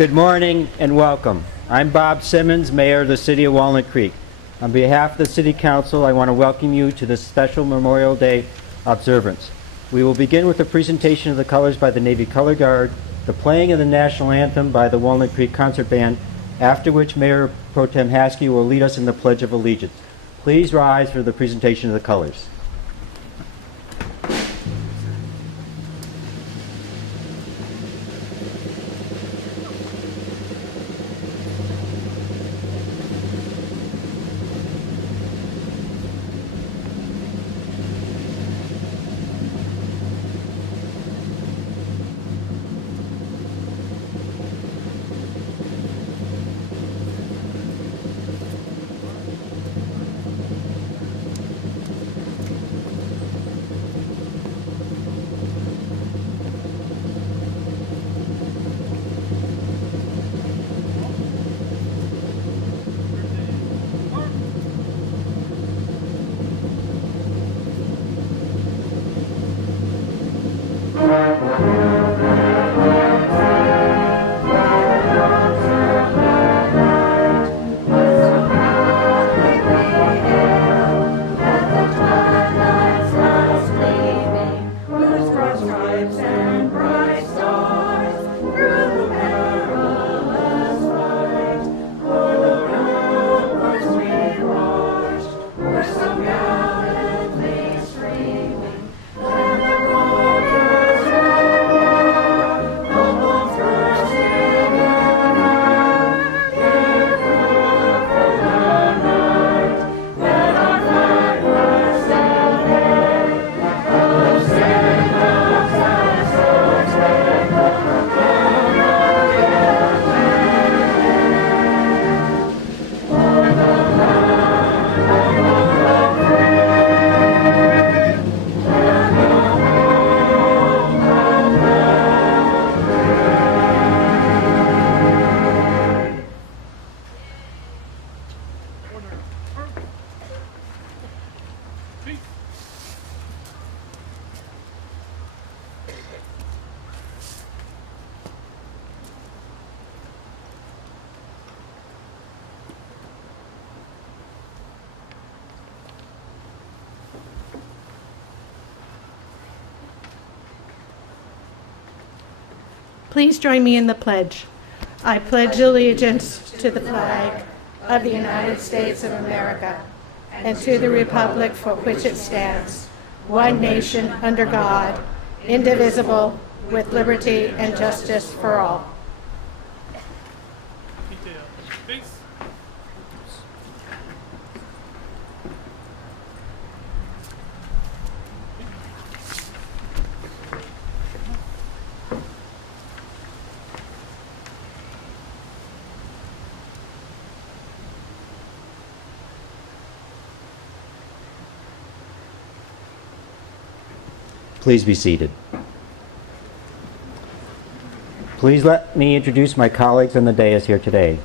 Good morning and welcome. I'm Bob Simmons, Mayor of the City of Walnut Creek. On behalf of the City Council, I want to welcome you to this special Memorial Day observance. We will begin with a presentation of the colors by the Navy Color Guard, the playing of the National Anthem by the Walnut Creek Concert Band, after which Mayor Pro Tem Haskey will lead us in the Pledge of Allegiance. Please rise for the presentation of the colors. Please join me in the pledge. I pledge allegiance to the flag of the United States of America and to the republic for which it stands, one nation under God, indivisible, with liberty and justice for all. Please be seated. Please let me introduce my colleagues on the dais here today.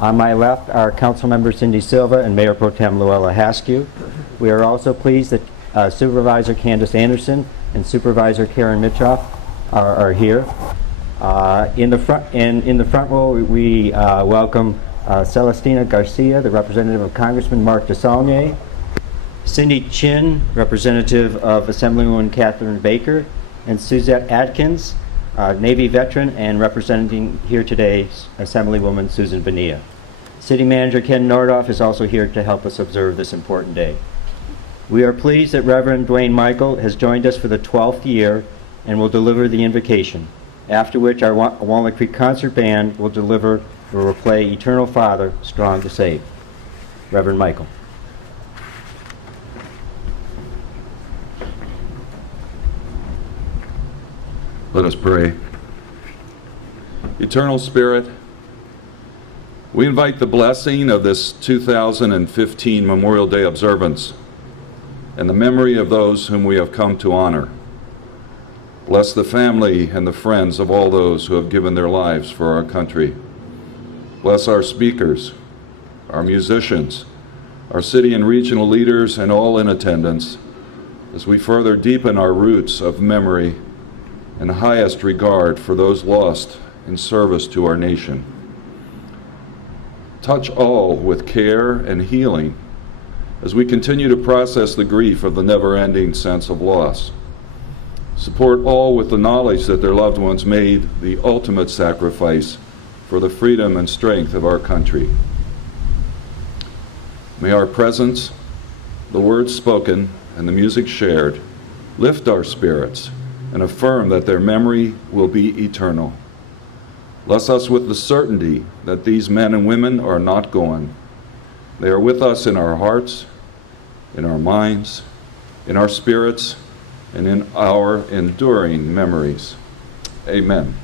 On my left are Councilmember Cindy Silva and Mayor Pro Tem Luella Haskew. We are also pleased that Supervisor Candace Anderson and Supervisor Karen Mitchoff are here. In the front row, we welcome Celestina Garcia, the representative of Congressman Mark DeSaulnier, Cindy Chin, representative of Assemblywoman Catherine Baker, and Suzette Atkins, Navy veteran and representing here today Assemblywoman Susan Bonilla. City Manager Ken Nordoff is also here to help us observe this important day. We are pleased that Reverend Dwayne Michael has joined us for the 12th year and will deliver the invocation, after which our Walnut Creek Concert Band will play Eternal Father, Strong to Save. Reverend Michael. Let us pray. Eternal Spirit, we invite the blessing of this 2015 Memorial Day observance and the memory of those whom we have come to honor. Bless the family and the friends of all those who have given their lives for our country. Bless our speakers, our musicians, our city and regional leaders, and all in attendance as we further deepen our roots of memory and highest regard for those lost in service to our nation. Touch all with care and healing as we continue to process the grief of the never-ending sense of loss. Support all with the knowledge that their loved ones made the ultimate sacrifice for the freedom and strength of our country. May our presence, the words spoken, and the music shared lift our spirits and affirm that their memory will be eternal. Bless us with the certainty that these men and women are not gone. They are with us in our hearts, in our minds, in our spirits, and in our enduring memories. Amen.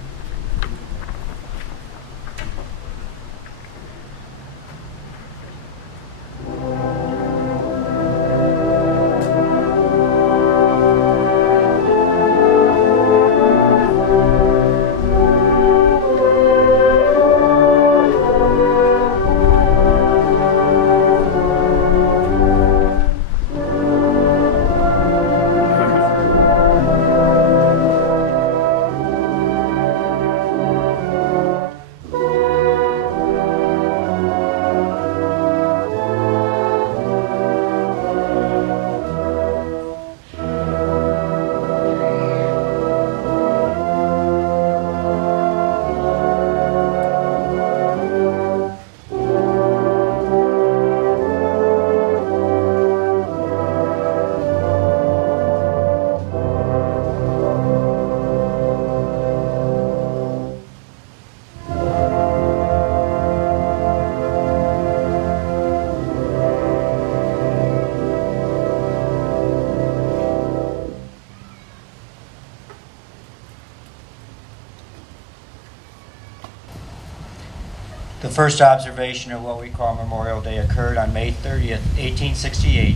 The first observation of what we call Memorial Day occurred on May 30th, 1868,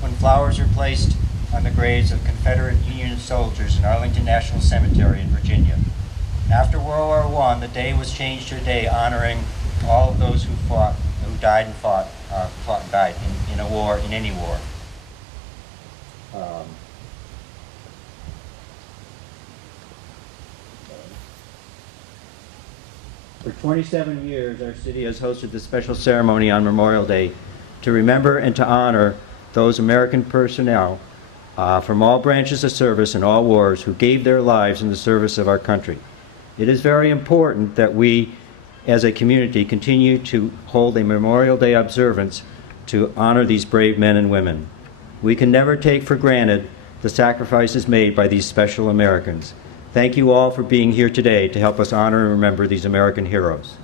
when flowers were placed on the graves of Confederate Union soldiers in Arlington National Cemetery in Virginia. After World War I, the day was changed to a day honoring all of those who died in a war, in any war. For 27 years, our city has hosted this special ceremony on Memorial Day to remember and to honor those American personnel from all branches of service and all wars who gave their lives in the service of our country. It is very important that we, as a community, continue to hold a Memorial Day observance to honor these brave men and women. We can never take for granted the sacrifices made by these special Americans. Thank you all for being here today to help us honor and remember these American heroes.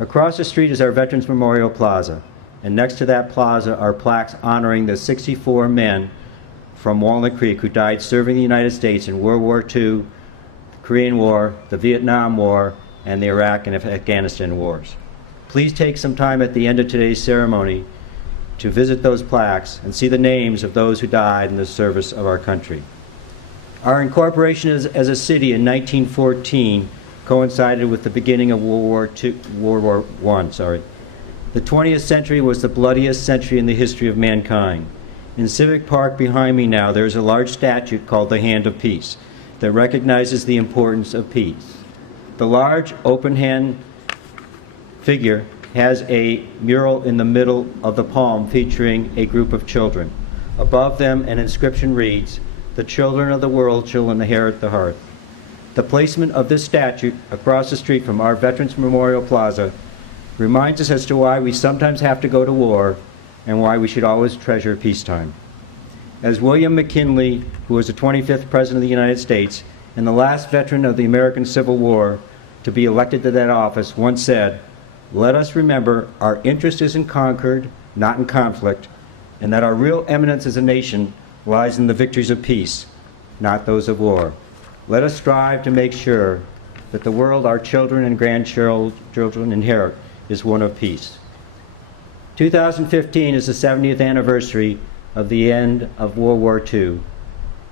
Across the street is our Veterans Memorial Plaza, and next to that plaza are plaques honoring the 64 men from Walnut Creek who died serving the United States in World War II, the Korean War, the Vietnam War, and the Iraq and Afghanistan wars. Please take some time at the end of today's ceremony to visit those plaques and see the names of those who died in the service of our country. Our incorporation as a city in 1914 coincided with the beginning of World War I. The 20th century was the bloodiest century in the history of mankind. In Civic Park behind me now, there's a large statue called the Hand of Peace that recognizes the importance of peace. The large open hand figure has a mural in the middle of the palm featuring a group of children. Above them, an inscription reads, "The children of the world shall inherit the hearth." The placement of this statue across the street from our Veterans Memorial Plaza reminds us as to why we sometimes have to go to war and why we should always treasure peacetime. As William McKinley, who was the 25th President of the United States and the last veteran of the American Civil War to be elected to that office, once said, "Let us remember our interest is in concord, not in conflict, and that our real eminence as a nation lies in the victories of peace, not those of war. Let us strive to make sure that the world our children and grandchildren inherit is one of peace." 2015 is the 70th anniversary of the end of World War II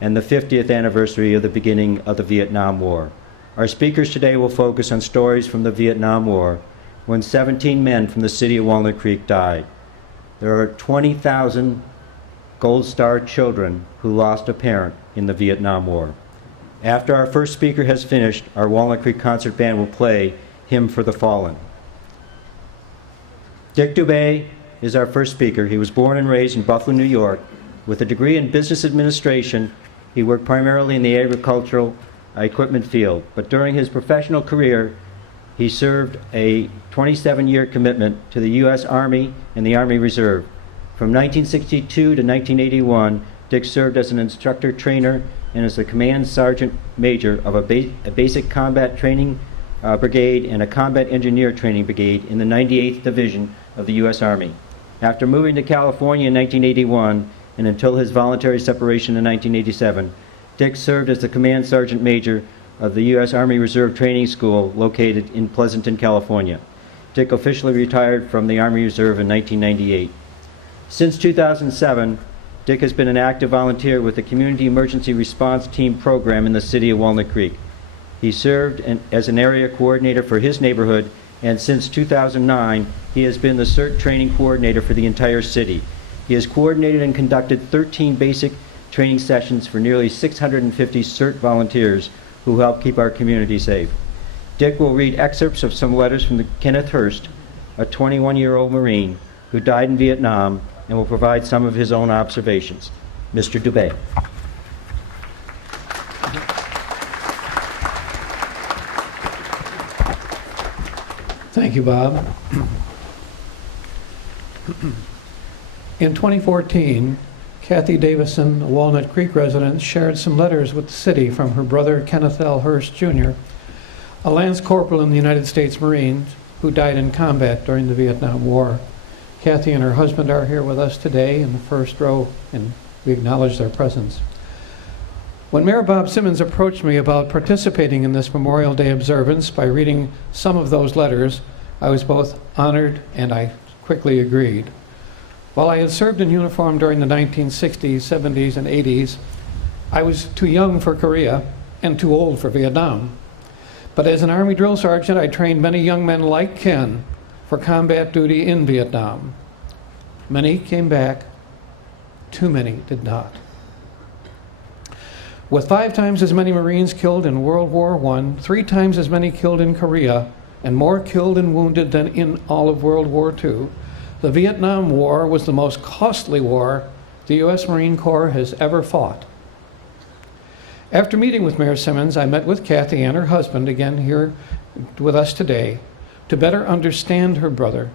and the 50th anniversary of the beginning of the Vietnam War. Our speakers today will focus on stories from the Vietnam War, when 17 men from the city of Walnut Creek died. There are 20,000 Gold Star children who lost a parent in the Vietnam War. After our first speaker has finished, our Walnut Creek Concert Band will play Hymn for the Fallen. Dick DuBey is our first speaker. He was born and raised in Buffalo, New York. With a degree in business administration, he worked primarily in the agricultural equipment field, but during his professional career, he served a 27-year commitment to the U.S. Army and the Army Reserve. From 1962 to 1981, Dick served as an instructor trainer and as the command sergeant major of a basic combat training brigade and a combat engineer training brigade in the 98th Division of the U.S. Army. After moving to California in 1981 and until his voluntary separation in 1987, Dick served as the command sergeant major of the U.S. Army Reserve Training School located in Pleasanton, California. Dick officially retired from the Army Reserve in 1998. Since 2007, Dick has been an active volunteer with the Community Emergency Response Team program in the city of Walnut Creek. He served as an area coordinator for his neighborhood, and since 2009, he has been the CERT training coordinator for the entire city. He has coordinated and conducted 13 basic training sessions for nearly 650 CERT volunteers who help keep our community safe. Dick will read excerpts of some letters from Kenneth Hurst, a 21-year-old Marine who died in Vietnam, and will provide some of his own observations. Mr. DuBey. Thank you, Bob. In 2014, Kathy Davison, a Walnut Creek resident, shared some letters with the city from her brother Kenneth L. Hurst Jr., a lance corporal in the United States Marines who died in combat during the Vietnam War. Kathy and her husband are here with us today in the first row, and we acknowledge their presence. When Mayor Bob Simmons approached me about participating in this Memorial Day observance by reading some of those letters, I was both honored and I quickly agreed. While I had served in uniform during the 1960s, 70s, and 80s, I was too young for Korea and too old for Vietnam. But as an Army drill sergeant, I trained many young men like Ken for combat duty in Vietnam. Many came back, too many did not. With 5 times as many Marines killed in World War I, 3 times as many killed in Korea, and more killed and wounded than in all of World War II, the Vietnam War was the most costly war the U.S. Marine Corps has ever fought. After meeting with Mayor Simmons, I met with Kathy and her husband, again here with us today, to better understand her brother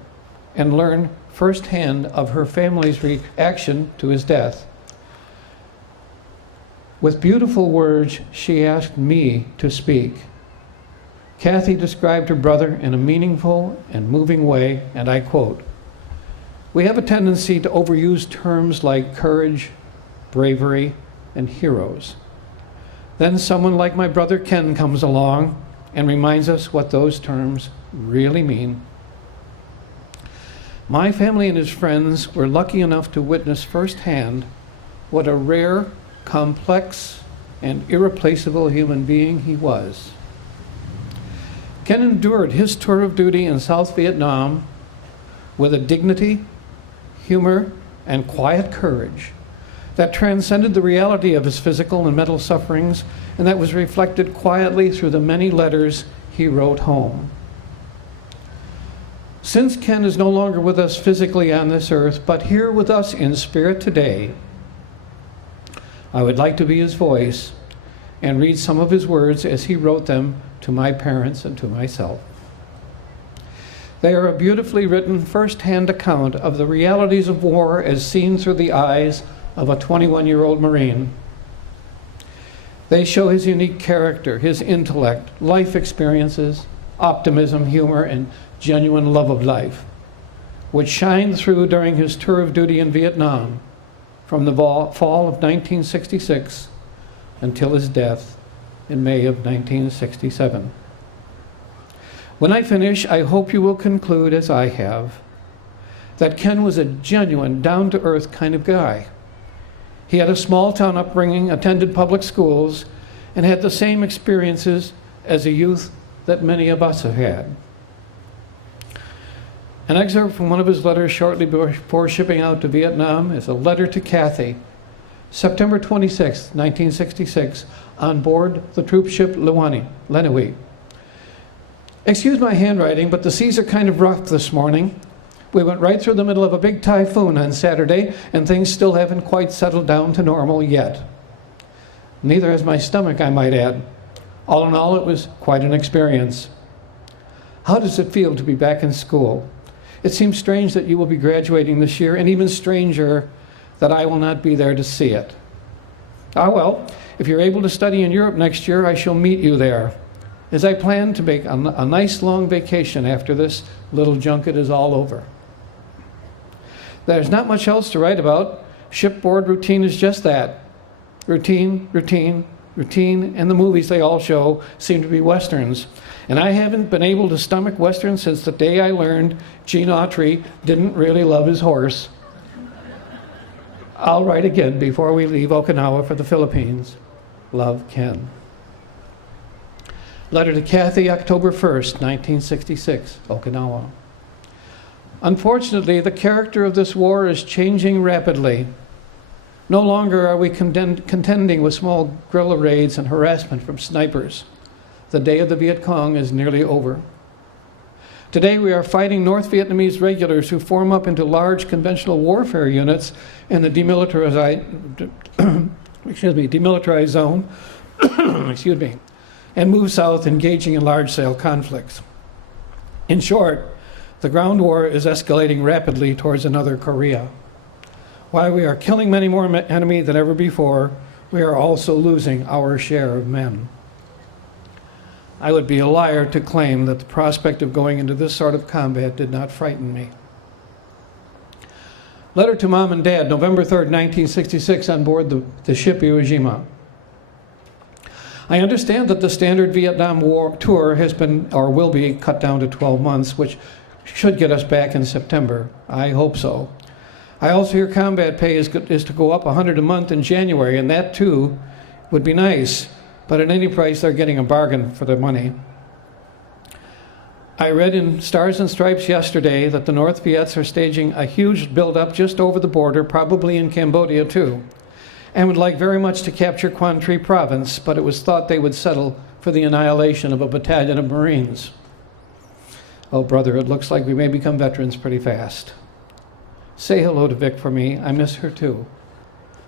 and learn firsthand of her family's reaction to his death. With beautiful words, she asked me to speak. Kathy described her brother in a meaningful and moving way, and I quote, "We have a tendency to overuse terms like courage, bravery, and heroes. Then someone like my brother Ken comes along and reminds us what those terms really mean. My family and his friends were lucky enough to witness firsthand what a rare, complex, and irreplaceable human being he was. Ken endured his tour of duty in South Vietnam with a dignity, humor, and quiet courage that transcended the reality of his physical and mental sufferings, and that was reflected quietly through the many letters he wrote home. Since Ken is no longer with us physically on this earth, but here with us in spirit today, I would like to be his voice and read some of his words as he wrote them to my parents and to myself. They are a beautifully written first-hand account of the realities of war as seen through the eyes of a 21-year-old Marine. They show his unique character, his intellect, life experiences, optimism, humor, and genuine love of life, which shined through during his tour of duty in Vietnam from the fall of 1966 until his death in May of 1967. When I finish, I hope you will conclude, as I have, that Ken was a genuine, down-to-earth kind of guy. He had a small-town upbringing, attended public schools, and had the same experiences as a youth that many of us have had. An excerpt from one of his letters shortly before shipping out to Vietnam is a letter to Kathy September 26, 1966, on board the troop ship Lenawee. Excuse my handwriting, but the seas are kind of rough this morning. We went right through the middle of a big typhoon on Saturday, and things still haven't quite settled down to normal yet. Neither has my stomach, I might add. All in all, it was quite an experience. How does it feel to be back in school? It seems strange that you will be graduating this year, and even stranger that I will not be there to see it. Ah well, if you're able to study in Europe next year, I shall meet you there, as I plan to make a nice long vacation after this little junket is all over. There's not much else to write about. Shipboard routine is just that. Routine, routine, routine, and the movies they all show seem to be Westerns. And I haven't been able to stomach Westerns since the day I learned Gene Autry didn't really love his horse. I'll write again before we leave Okinawa for the Philippines. Love, Ken. Letter to Kathy, October 1st, 1966, Okinawa. Unfortunately, the character of this war is changing rapidly. No longer are we contending with small guerrilla raids and harassment from snipers. The day of the Viet Cong is nearly over. Today we are fighting North Vietnamese regulars who form up into large conventional warfare units in the demilitarized zone and move south, engaging in large-scale conflicts. In short, the ground war is escalating rapidly towards another Korea. While we are killing many more enemy than ever before, we are also losing our share of men. I would be a liar to claim that the prospect of going into this sort of combat did not frighten me. Letter to Mom and Dad, November 3rd, 1966, on board the ship Iwo Jima. I understand that the standard Vietnam War tour has been, or will be, cut down to 12 months, which should get us back in September. I hope so. I also hear combat pay is to go up $100 a month in January, and that too would be nice. But at any price, they're getting a bargain for their money. I read in Stars and Stripes yesterday that the North Viets are staging a huge buildup just over the border, probably in Cambodia too, and would like very much to capture Quang Tri province, but it was thought they would settle for the annihilation of a battalion of Marines. Oh, brother, it looks like we may become veterans pretty fast. Say hello to Vic for me. I miss her too.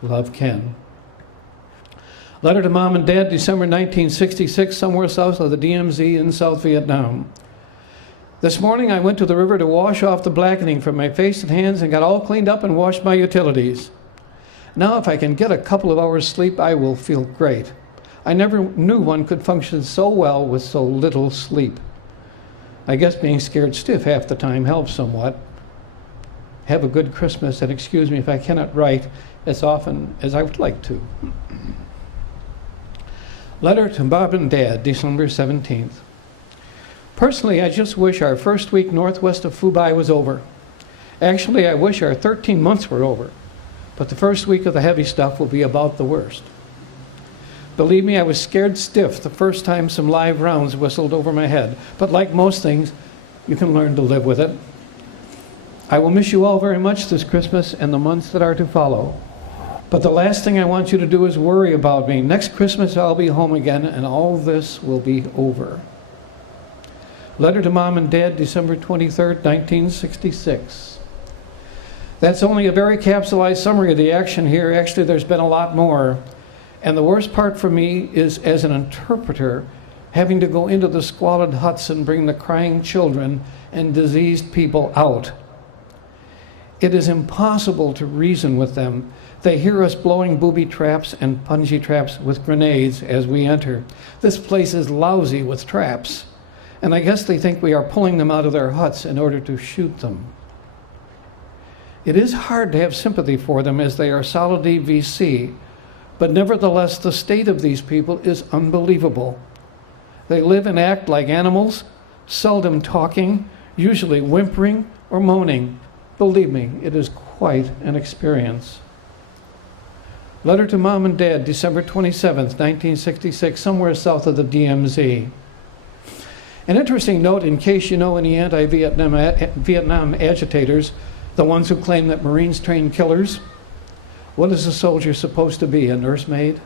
Love, Ken. Letter to Mom and Dad, December 1966, somewhere south of the DMZ in South Vietnam. This morning I went to the river to wash off the blackening from my face and hands and got all cleaned up and washed my utilities. Now if I can get a couple of hours sleep, I will feel great. I never knew one could function so well with so little sleep. I guess being scared stiff half the time helps somewhat. Have a good Christmas, and excuse me if I cannot write as often as I would like to. Letter to Bob and Dad, December 17th. Personally, I just wish our first week northwest of Phu was over. Actually, I wish our 13 months were over, but the first week of the heavy stuff will be about the worst. Believe me, I was scared stiff the first time some live rounds whistled over my head, but like most things, you can learn to live with it. I will miss you all very much this Christmas and the months that are to follow. But the last thing I want you to do is worry about me. Next Christmas I'll be home again and all this will be over. Letter to Mom and Dad, December 23rd, 1966. That's only a very capsulized summary of the action here. Actually, there's been a lot more. And the worst part for me is, as an interpreter, having to go into the squalid huts and bring the crying children and diseased people out. It is impossible to reason with them. They hear us blowing booby traps and punji traps with grenades as we enter. This place is lousy with traps, and I guess they think we are pulling them out of their huts in order to shoot them. It is hard to have sympathy for them as they are solid VC, but nevertheless the state of these people is unbelievable. They live and act like animals, seldom talking, usually whimpering or moaning. Believe me, it is quite an experience. Letter to Mom and Dad, December 27th, 1966, somewhere south of the DMZ. An interesting note, in case you know any anti-Vietnam agitators, the ones who claim that Marines train killers. What is a soldier supposed to be, a nursemaid?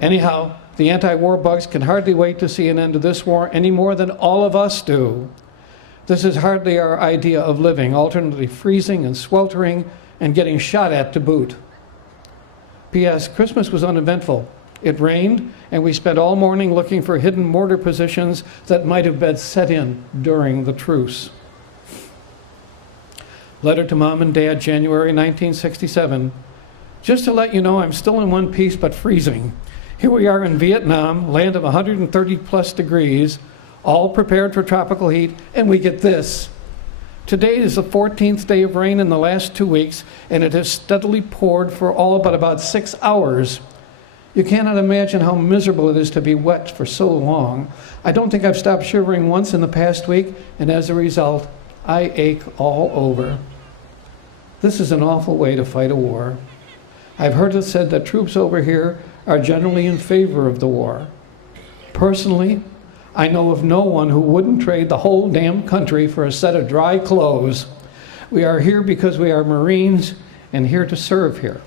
Anyhow, the anti-war bugs can hardly wait to see an end to this war any more than all of us do. This is hardly our idea of living, alternately freezing and sweltering and getting shot at to boot. P.S. Christmas was uneventful. It rained, and we spent all morning looking for hidden mortar positions that might have been set in during the truce. Letter to Mom and Dad, January 1967. Just to let you know, I'm still in one piece but freezing. Here we are in Vietnam, land of 130 plus degrees, all prepared for tropical heat, and we get this. Today is the 14th day of rain in the last 2 weeks, and it has steadily poured for all but about 6 hours. You cannot imagine how miserable it is to be wet for so long. I don't think I've stopped shivering once in the past week, and as a result, I ache all over. This is an awful way to fight a war. I've heard it said that troops over here are generally in favor of the war. Personally, I know of no one who wouldn't trade the whole damn country for a set of dry clothes. We are here because we are Marines and here to serve here.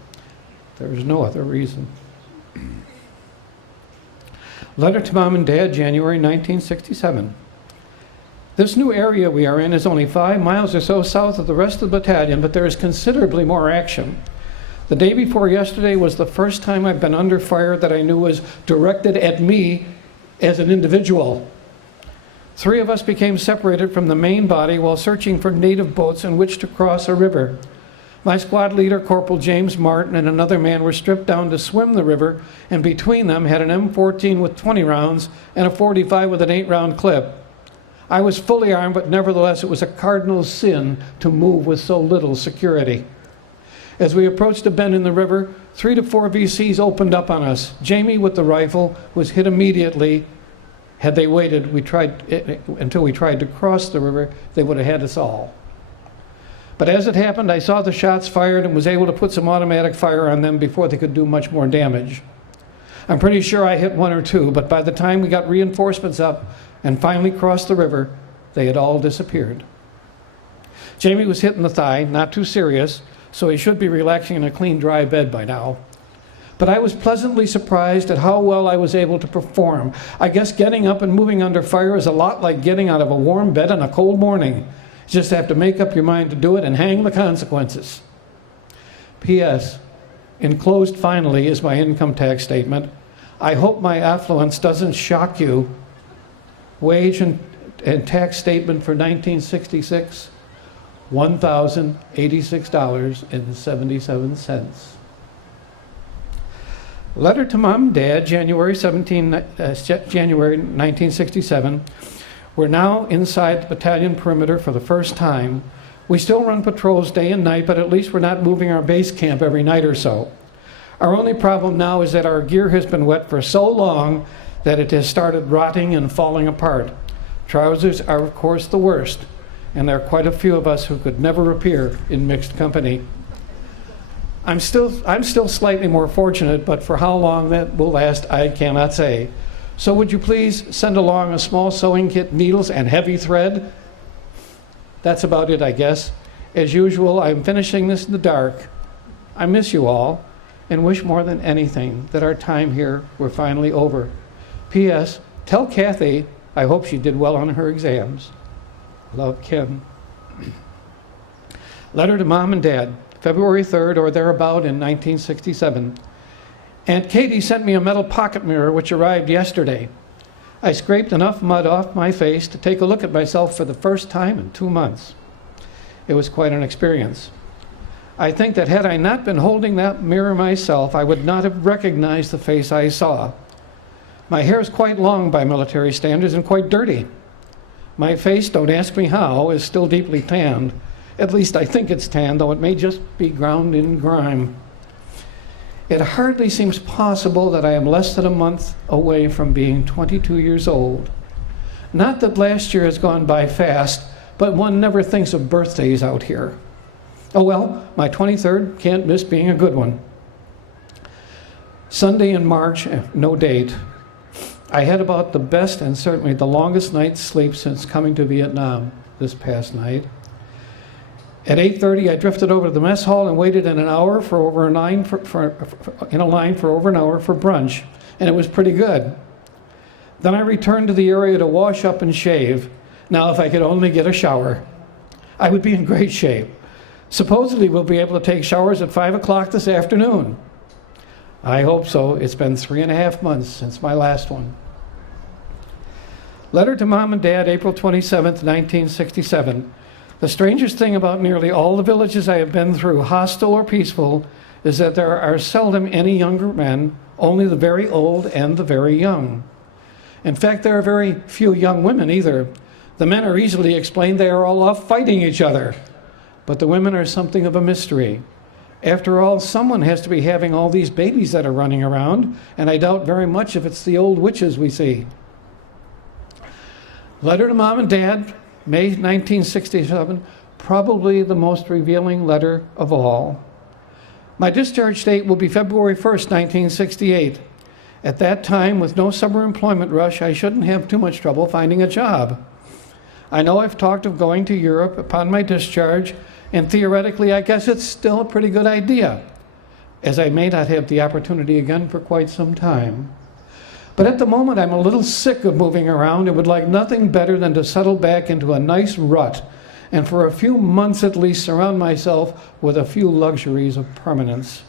There is no other reason. Letter to Mom and Dad, January 1967. This new area we are in is only 5 miles or so south of the rest of the battalion, but there is considerably more action. The day before yesterday was the first time I've been under fire that I knew was directed at me as an individual. 3 of us became separated from the main body while searching for native boats in which to cross a river. My squad leader, Corporal James Martin, and another man were stripped down to swim the river, and between them had an M14 with 20 rounds and a 45 with an 8-round clip. I was fully armed, but nevertheless it was a cardinal sin to move with so little security. As we approached a bend in the river, 3 to 4 VCs opened up on us. Jamie, with the rifle, was hit immediately. Had they waited until we tried to cross the river, they would have had us all. But as it happened, I saw the shots fired and was able to put some automatic fire on them before they could do much more damage. I'm pretty sure I hit 1 or 2, but by the time we got reinforcements up and finally crossed the river, they had all disappeared. Jamie was hit in the thigh, not too serious, so he should be relaxing in a clean, dry bed by now. But I was pleasantly surprised at how well I was able to perform. I guess getting up and moving under fire is a lot like getting out of a warm bed on a cold morning. You just have to make up your mind to do it and hang the consequences. P.S. Enclosed finally is my income tax statement. I hope my affluence doesn't shock you. Wage and tax statement for 1966, $1,086.77. Letter to Mom and Dad, January 1967. We're now inside the battalion perimeter for the first time. We still run patrols day and night, but at least we're not moving our base camp every night or so. Our only problem now is that our gear has been wet for so long that it has started rotting and falling apart. Trousers are, of course, the worst, and there are quite a few of us who could never appear in mixed company. I'm still slightly more fortunate, but for how long that will last, I cannot say. So would you please send along a small sewing kit, needles, and heavy thread? That's about it, I guess. As usual, I'm finishing this in the dark. I miss you all and wish more than anything that our time here were finally over. P.S. Tell Kathy I hope she did well on her exams. Love, Kim. Letter to Mom and Dad, February 3rd or thereabout in 1967. Aunt Katie sent me a metal pocket mirror which arrived yesterday. I scraped enough mud off my face to take a look at myself for the first time in 2 months. It was quite an experience. I think that had I not been holding that mirror myself, I would not have recognized the face I saw. My hair is quite long by military standards and quite dirty. My face, don't ask me how, is still deeply tanned. At least I think it's tanned, though it may just be ground in grime. It hardly seems possible that I am less than a month away from being 22 years old. Not that last year has gone by fast, but one never thinks of birthdays out here. Oh well, my 23rd can't miss being a good one. Sunday in March, no date. I had about the best and certainly the longest night's sleep since coming to Vietnam this past night. At 8:30, I drifted over to the mess hall and waited in a line for over an hour for brunch, and it was pretty good. Then I returned to the area to wash up and shave. Now, if I could only get a shower, I would be in great shape. Supposedly, we'll be able to take showers at 5 o'clock this afternoon. I hope so. It's been 3.5 months since my last one. Letter to Mom and Dad, April 27th, 1967. The strangest thing about nearly all the villages I have been through, hostile or peaceful, is that there are seldom any younger men, only the very old and the very young. In fact, there are very few young women either. The men are easily explained. They are all off fighting each other. But the women are something of a mystery. After all, someone has to be having all these babies that are running around, and I doubt very much if it's the old witches we see. Letter to Mom and Dad, May 1967, probably the most revealing letter of all. My discharge date will be February 1st, 1968. At that time, with no summer employment rush, I shouldn't have too much trouble finding a job. I know I've talked of going to Europe upon my discharge, and theoretically, I guess it's still a pretty good idea, as I may not have the opportunity again for quite some time. But at the moment, I'm a little sick of moving around and would like nothing better than to settle back into a nice rut and for a few months at least surround myself with a few luxuries of permanence.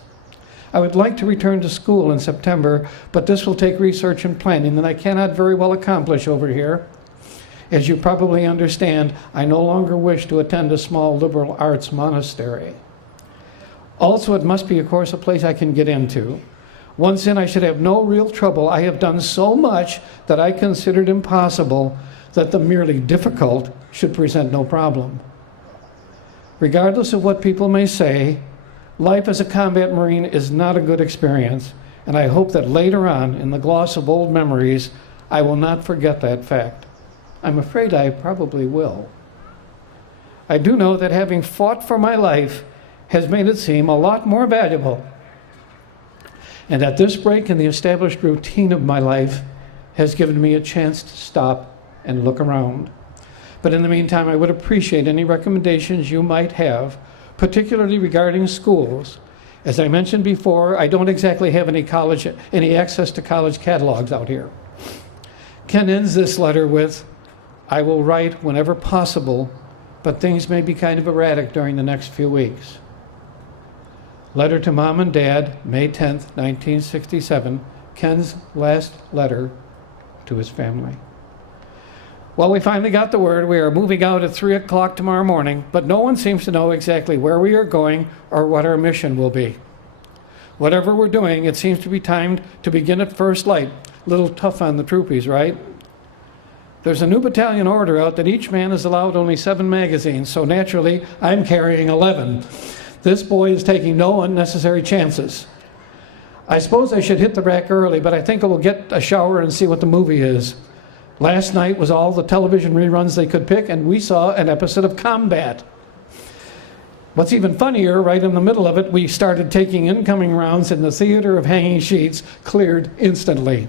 I would like to return to school in September, but this will take research and planning that I cannot very well accomplish over here. As you probably understand, I no longer wish to attend a small liberal arts monastery. Also, it must be, of course, a place I can get into. Once in, I should have no real trouble. I have done so much that I considered impossible that the merely difficult should present no problem. Regardless of what people may say, life as a combat Marine is not a good experience, and I hope that later on, in the gloss of old memories, I will not forget that fact. I'm afraid I probably will. I do know that having fought for my life has made it seem a lot more valuable, and that this break in the established routine of my life has given me a chance to stop and look around. But in the meantime, I would appreciate any recommendations you might have, particularly regarding schools. As I mentioned before, I don't exactly have any access to college catalogs out here. Ken ends this letter with, I will write whenever possible, but things may be kind of erratic during the next few weeks. Letter to Mom and Dad, May 10th, 1967, Ken's last letter to his family. Well, we finally got the word. We are moving out at 3 o'clock tomorrow morning, but no one seems to know exactly where we are going or what our mission will be. Whatever we're doing, it seems to be timed to begin at first light. A little tough on the troopies, right? There's a new battalion order out that each man is allowed only 7 magazines, so naturally, I'm carrying 11. This boy is taking no unnecessary chances. I suppose I should hit the rack early, but I think I will get a shower and see what the movie is. Last night was all the television reruns they could pick, and we saw an episode of Combat. What's even funnier, right in the middle of it, we started taking incoming rounds, and the theater of hanging sheets cleared instantly.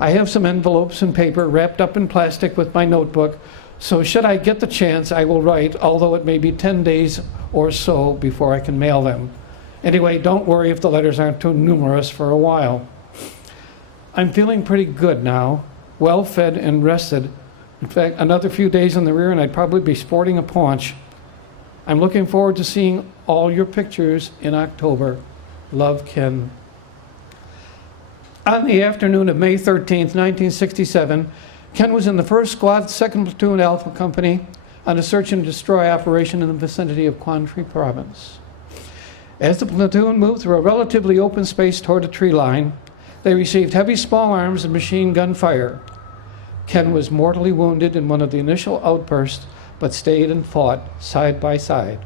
I have some envelopes and paper wrapped up in plastic with my notebook, so should I get the chance, I will write, although it may be 10 days or so before I can mail them. Anyway, don't worry if the letters aren't too numerous for a while. I'm feeling pretty good now, well fed and rested. In fact, another few days in the rear and I'd probably be sporting a paunch. I'm looking forward to seeing all your pictures in October. Love, Ken. On the afternoon of May 13th, 1967, Ken was in the 1st Squad, 2nd Platoon Alpha Company on a search and destroy operation in the vicinity of Quang Tri Province. As the platoon moved through a relatively open space toward a tree line, they received heavy small arms and machine gun fire. Ken was mortally wounded in one of the initial outbursts, but stayed and fought side by side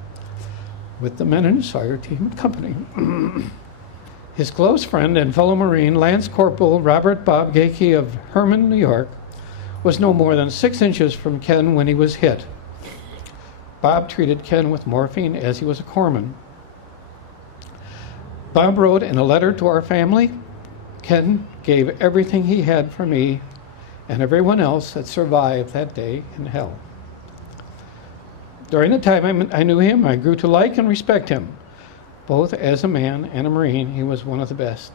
with the men in his fire team and company. His close friend and fellow Marine, Lance Corporal Robert Bob Gayle of Herman, New York, was no more than 6 inches from Ken when he was hit. Bob treated Ken with morphine as he was a corpsman. Bob wrote in a letter to our family, Ken gave everything he had for me and everyone else that survived that day in hell. During the time I knew him, I grew to like and respect him. Both as a man and a Marine, he was one of the best.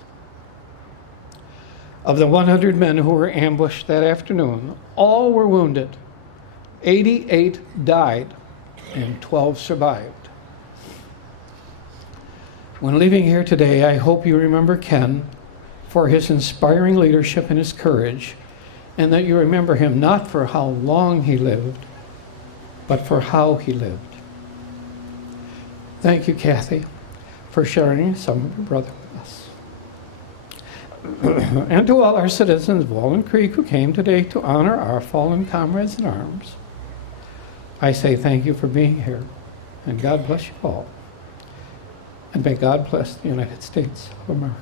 Of the 100 men who were ambushed that afternoon, all were wounded. 88 died and 12 survived. When leaving here today, I hope you remember Ken for his inspiring leadership and his courage, and that you remember him not for how long he lived, but for how he lived. Thank you, Kathy, for sharing some of your brother with us. And to all our citizens of Walnut Creek who came today to honor our fallen comrades in arms, I say thank you for being here, and God bless you all. And may God bless the United States of America.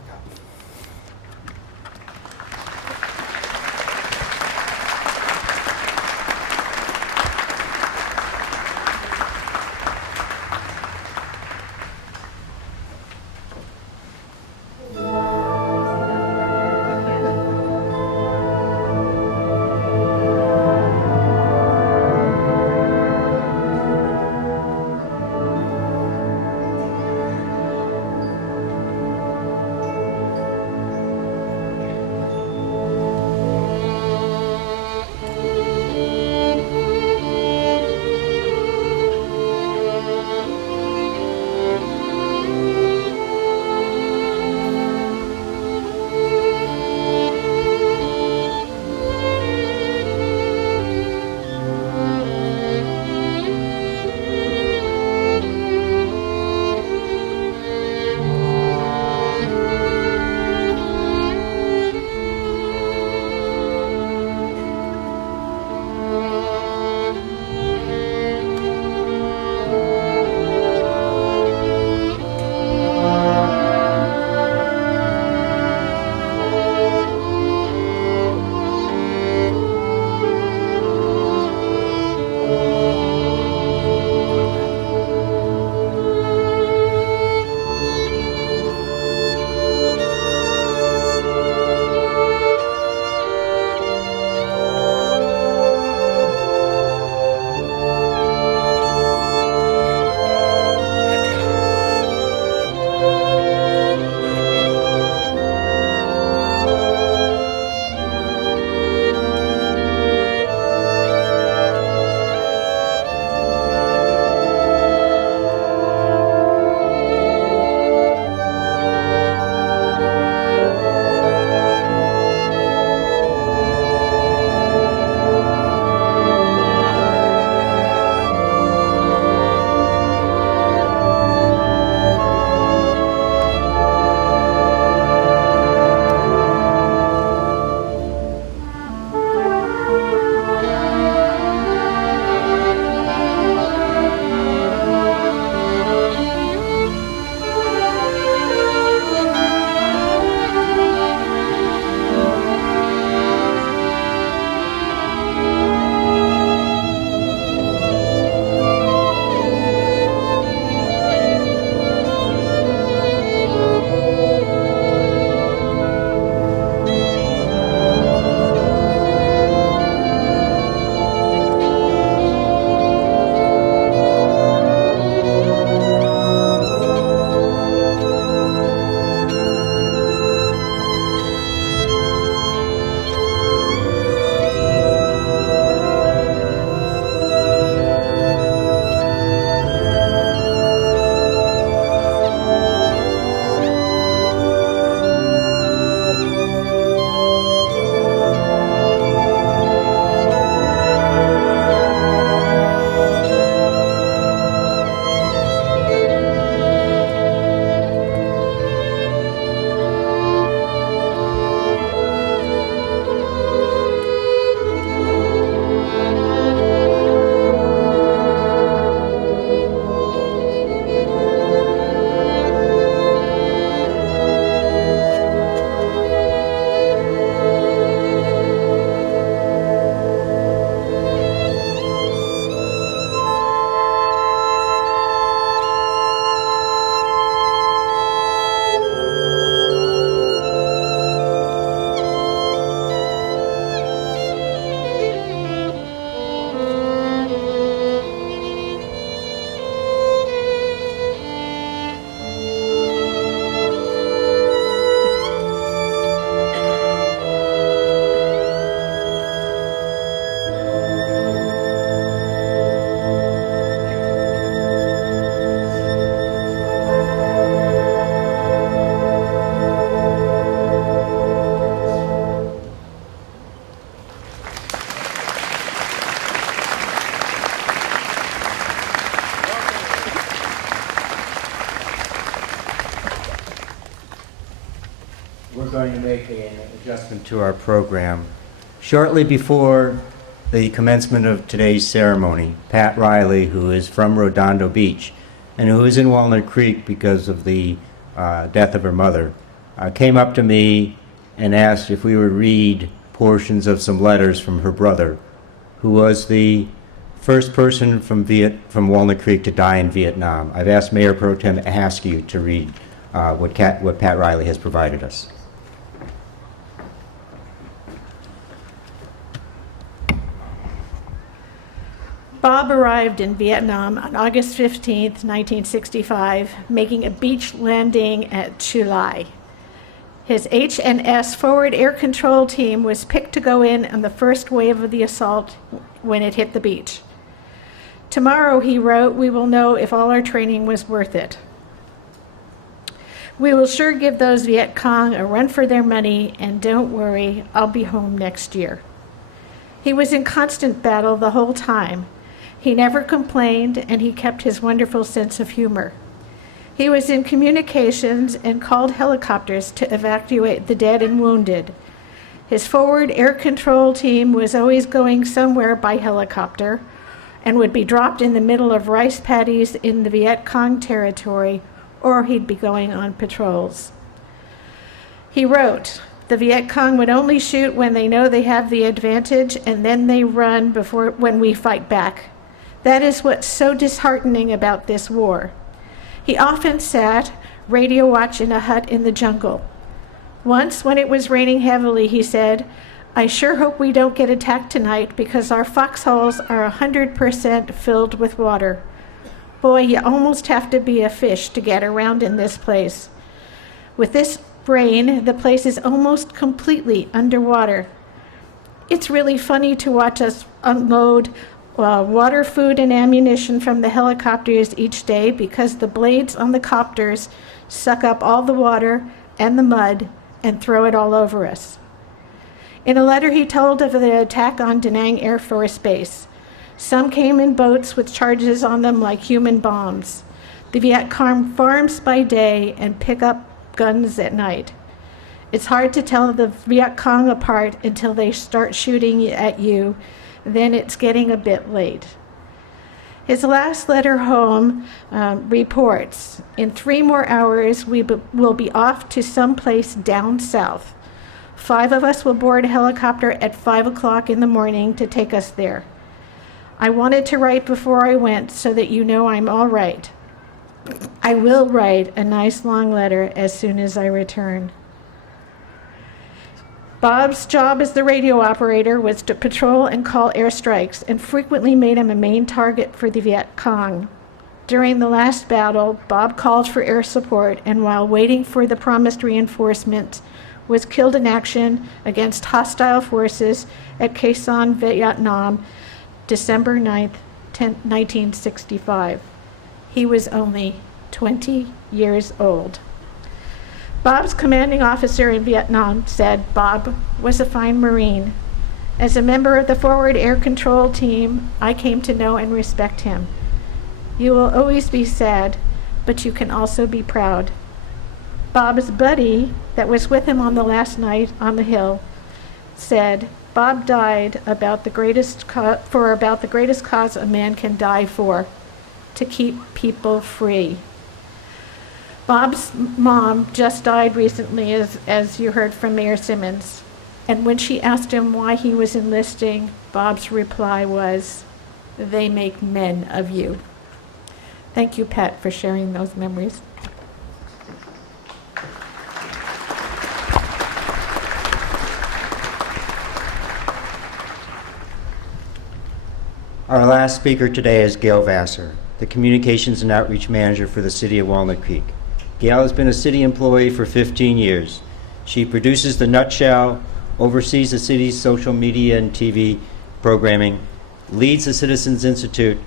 to make an adjustment to our program. Shortly before the commencement of today's ceremony, Pat Riley, who is from Redondo Beach and who is in Walnut Creek because of the death of her mother, came up to me and asked if we would read portions of some letters from her brother, who was the first person from Walnut Creek to die in Vietnam. I've asked Mayor Pro Tem Askew to read what Pat Riley has provided us. Bob arrived in Vietnam on August 15, 1965, making a beach landing at Chu Lai. His H&S forward air control team was picked to go in on the first wave of the assault when it hit the beach. Tomorrow, he wrote, we will know if all our training was worth it. We will sure give those Viet Cong a run for their money, and don't worry, I'll be home next year. He was in constant battle the whole time. He never complained, and he kept his wonderful sense of humor. He was in communications and called helicopters to evacuate the dead and wounded. His forward air control team was always going somewhere by helicopter and would be dropped in the middle of rice paddies in the Viet Cong territory, or he'd be going on patrols. He wrote, the Viet Cong would only shoot when they know they have the advantage, and then they run when we fight back. That is what's so disheartening about this war. He often sat, radio watch in a hut in the jungle. Once, when it was raining heavily, he said, I sure hope we don't get attacked tonight because our foxholes are 100% filled with water. Boy, you almost have to be a fish to get around in this place. With this rain, the place is almost completely underwater. It's really funny to watch us unload water, food, and ammunition from the helicopters each day because the blades on the copters suck up all the water and the mud and throw it all over us. In a letter, he told of the attack on Da Nang Air Force Base. Some came in boats with charges on them like human bombs. The Viet Cong farms by day and pick up guns at night. It's hard to tell the Viet Cong apart until they start shooting at you. Then it's getting a bit late. His last letter home reports, in 3 more hours, we will be off to some place down south. 5 of us will board a helicopter at 5 o'clock in the morning to take us there. I wanted to write before I went so that you know I'm all right. I will write a nice long letter as soon as I return. Bob's job as the radio operator was to patrol and call airstrikes, and frequently made him a main target for the Viet Cong. During the last battle, Bob called for air support, and while waiting for the promised reinforcements, was killed in action against hostile forces at Quai Son, Vietnam, December 9, 1965. He was only 20 years old. Bob's commanding officer in Vietnam said Bob was a fine Marine. As a member of the forward air control team, I came to know and respect him. You will always be sad, but you can also be proud. Bob's buddy that was with him on the last night on the hill said, Bob died about the greatest cause a man can die for, to keep people free. Bob's mom just died recently, as you heard from Mayor Simmons. And when she asked him why he was enlisting, Bob's reply was, they make men of you. Thank you, Pat, for sharing those memories. Our last speaker today is Gayle Vassar, the Communications and Outreach Manager for the City of Walnut Creek. Gayle has been a city employee for 15 years. She produces The Nutshell, oversees the city's social media and TV programming, leads the Citizens Institute,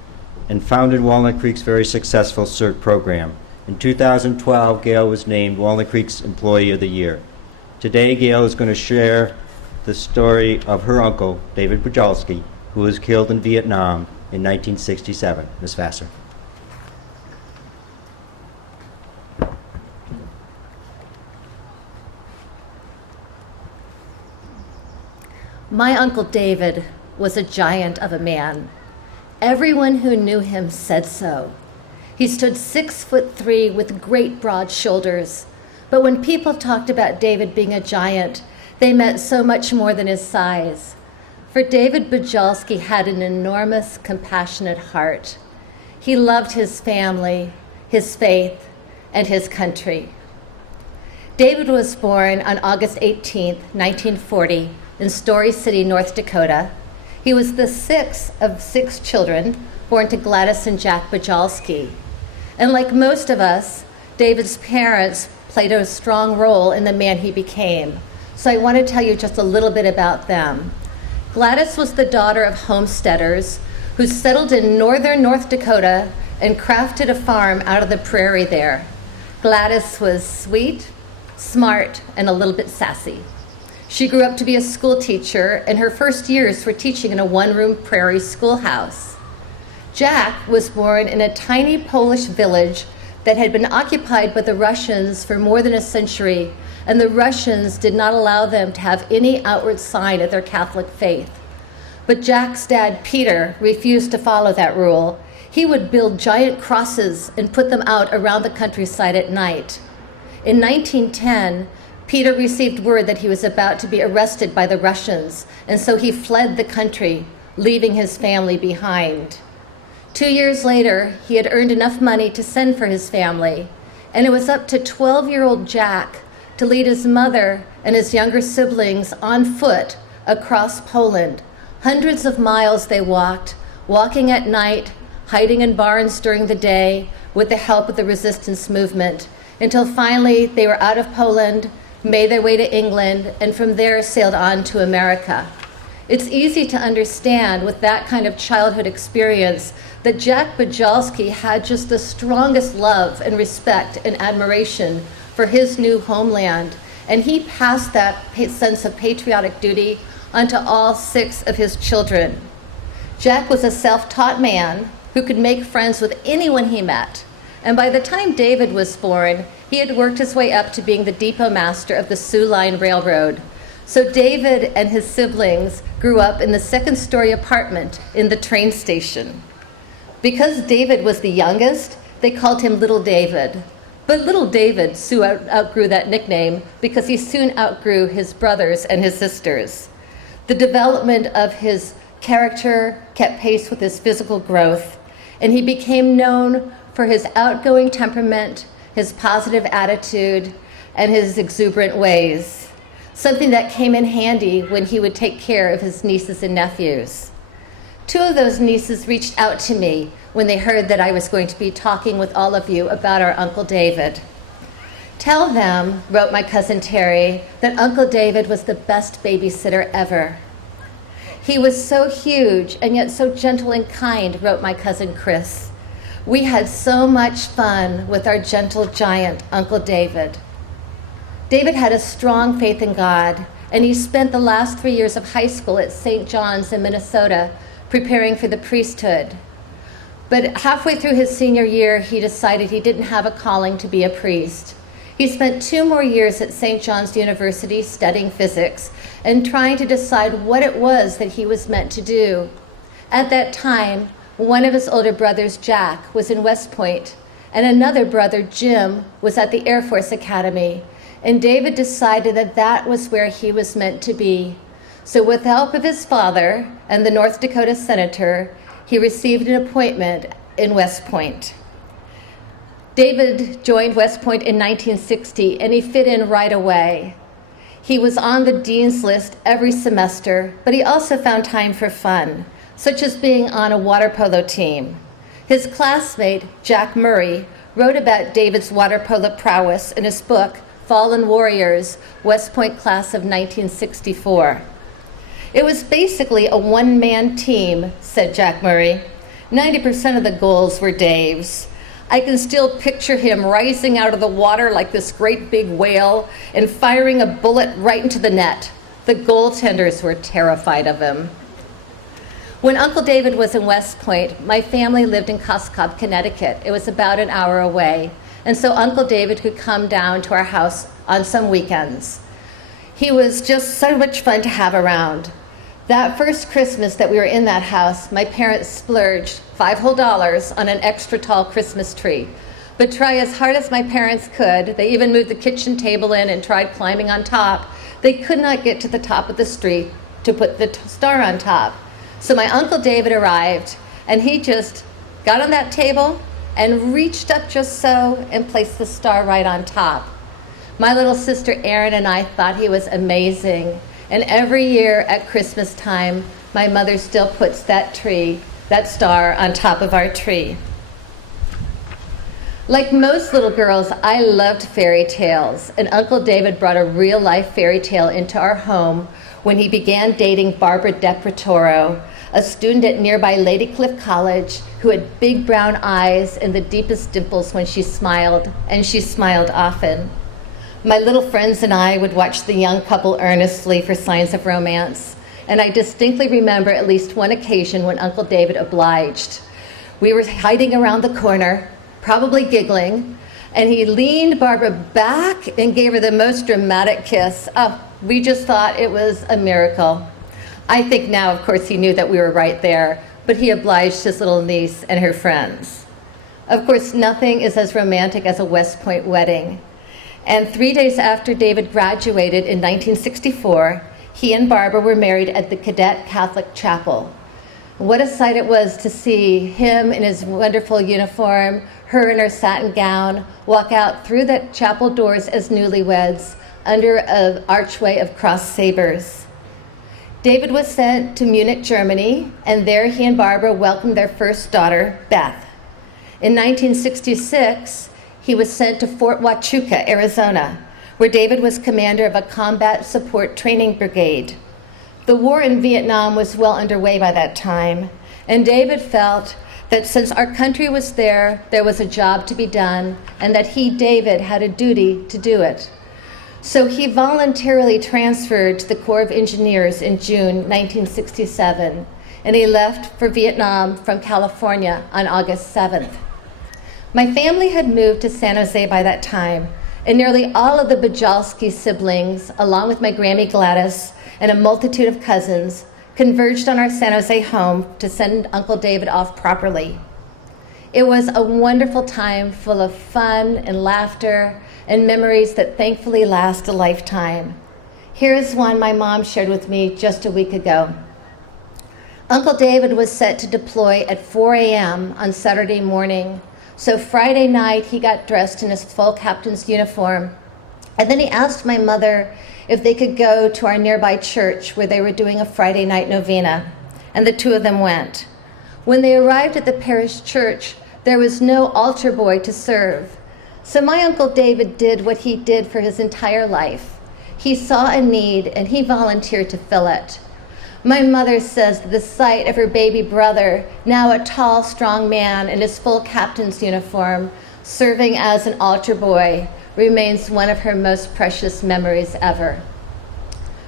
and founded Walnut Creek's very successful CERT program. In 2012, Gayle was named Walnut Creek's Employee of the Year. Today, Gayle is going to share the story of her uncle, David Bujalski, who was killed in Vietnam in 1967. Ms. Vassar. My Uncle David was a giant of a man. Everyone who knew him said so. He stood 6'3" with great broad shoulders. But when people talked about David being a giant, they meant so much more than his size. For David Bujalski had an enormous, compassionate heart. He loved his family, his faith, and his country. David was born on August 18, 1940, in Story City, North Dakota. He was the sixth of 6 children born to Gladys and Jack Bujalski. And like most of us, David's parents played a strong role in the man he became. So I want to tell you just a little bit about them. Gladys was the daughter of homesteaders who settled in northern North Dakota and crafted a farm out of the prairie there. Gladys was sweet, smart, and a little bit sassy. She grew up to be a school teacher, and her first years were teaching in a one-room prairie schoolhouse. Jack was born in a tiny Polish village that had been occupied by the Russians for more than a century, and the Russians did not allow them to have any outward sign of their Catholic faith. But Jack's dad, Peter, refused to follow that rule. He would build giant crosses and put them out around the countryside at night. In 1910, Peter received word that he was about to be arrested by the Russians, and so he fled the country, leaving his family behind. 2 years later, he had earned enough money to send for his family, and it was up to 12-year-old Jack to lead his mother and his younger siblings on foot across Poland. Hundreds of miles they walked, walking at night, hiding in barns during the day with the help of the resistance movement, until finally they were out of Poland, made their way to England, and from there sailed on to America. It's easy to understand with that kind of childhood experience that Jack Bujalski had just the strongest love and respect and admiration for his new homeland, and he passed that sense of patriotic duty onto all 6 of his children. Jack was a self-taught man who could make friends with anyone he met, and by the time David was born, he had worked his way up to being the depot master of the Sioux Line Railroad. So David and his siblings grew up in the second-story apartment in the train station. Because David was the youngest, they called him Little David. But Little David soon outgrew that nickname because he soon outgrew his brothers and his sisters. The development of his character kept pace with his physical growth, and he became known for his outgoing temperament, his positive attitude, and his exuberant ways, something that came in handy when he would take care of his nieces and nephews. 2 of those nieces reached out to me when they heard that I was going to be talking with all of you about our Uncle David. "Tell them," wrote my cousin Terry, "that Uncle David was the best babysitter ever." "He was so huge and yet so gentle and kind," wrote my cousin Chris. "We had so much fun with our gentle giant, Uncle David." David had a strong faith in God, and he spent the last 3 years of high school at St. John's in Minnesota preparing for the priesthood. But halfway through his senior year, he decided he didn't have a calling to be a priest. He spent 2 more years at St. John's University studying physics and trying to decide what it was that he was meant to do. At that time, one of his older brothers, Jack, was in West Point, and another brother, Jim, was at the Air Force Academy. And David decided that that was where he was meant to be. So with the help of his father and the North Dakota senator, he received an appointment in West Point. David joined West Point in 1960, and he fit in right away. He was on the dean's list every semester, but he also found time for fun, such as being on a water polo team. His classmate, Jack Murray, wrote about David's water polo prowess in his book, Fallen Warriors, West Point Class of 1964. "It was basically a one-man team," said Jack Murray. 90% of the goals were Dave's. I can still picture him rising out of the water like this great big whale and firing a bullet right into the net. The goaltenders were terrified of him. When Uncle David was in West Point, my family lived in Coscob, Connecticut. It was about an hour away. And so Uncle David could come down to our house on some weekends. He was just so much fun to have around. That first Christmas that we were in that house, my parents splurged $5 whole on an extra tall Christmas tree. But try as hard as my parents could, they even moved the kitchen table in and tried climbing on top, they could not get to the top of the tree to put the star on top. So my Uncle David arrived, and he just got on that table and reached up just so and placed the star right on top. My little sister Erin and I thought he was amazing. And every year at Christmas time, my mother still puts that star on top of our tree. Like most little girls, I loved fairy tales, and Uncle David brought a real-life fairy tale into our home when he began dating Barbara Decretoro, a student at nearby Lady Cliff College who had big brown eyes and the deepest dimples when she smiled, and she smiled often. My little friends and I would watch the young couple earnestly for signs of romance, and I distinctly remember at least one occasion when Uncle David obliged. We were hiding around the corner, probably giggling, and he leaned Barbara back and gave her the most dramatic kiss. Oh, we just thought it was a miracle. I think now, of course, he knew that we were right there, but he obliged his little niece and her friends. Of course, nothing is as romantic as a West Point wedding. And 3 days after David graduated in 1964, he and Barbara were married at the Cadet Catholic Chapel. What a sight it was to see him in his wonderful uniform, her in her satin gown, walk out through the chapel doors as newlyweds under an archway of crossed sabers. David was sent to Munich, Germany, and there he and Barbara welcomed their first daughter, Beth. In 1966, he was sent to Fort Huachuca, Arizona, where David was commander of a combat support training brigade. The war in Vietnam was well underway by that time, and David felt that since our country was there, there was a job to be done, and that he, David, had a duty to do it. So he voluntarily transferred to the Corps of Engineers in June 1967, and he left for Vietnam from California on August 7th. My family had moved to San Jose by that time, and nearly all of the Bajalski siblings, along with my Grammy Gladys and a multitude of cousins, converged on our San Jose home to send Uncle David off properly. It was a wonderful time full of fun and laughter and memories that thankfully last a lifetime. Here is one my mom shared with me just a week ago. Uncle David was set to deploy at 4 a.m. on Saturday morning. So Friday night, he got dressed in his full captain's uniform, and then he asked my mother if they could go to our nearby church where they were doing a Friday night novena, and the two of them went. When they arrived at the parish church, there was no altar boy to serve. So my Uncle David did what he did for his entire life. He saw a need, and he volunteered to fill it. My mother says the sight of her baby brother, now a tall, strong man in his full captain's uniform, serving as an altar boy, remains one of her most precious memories ever.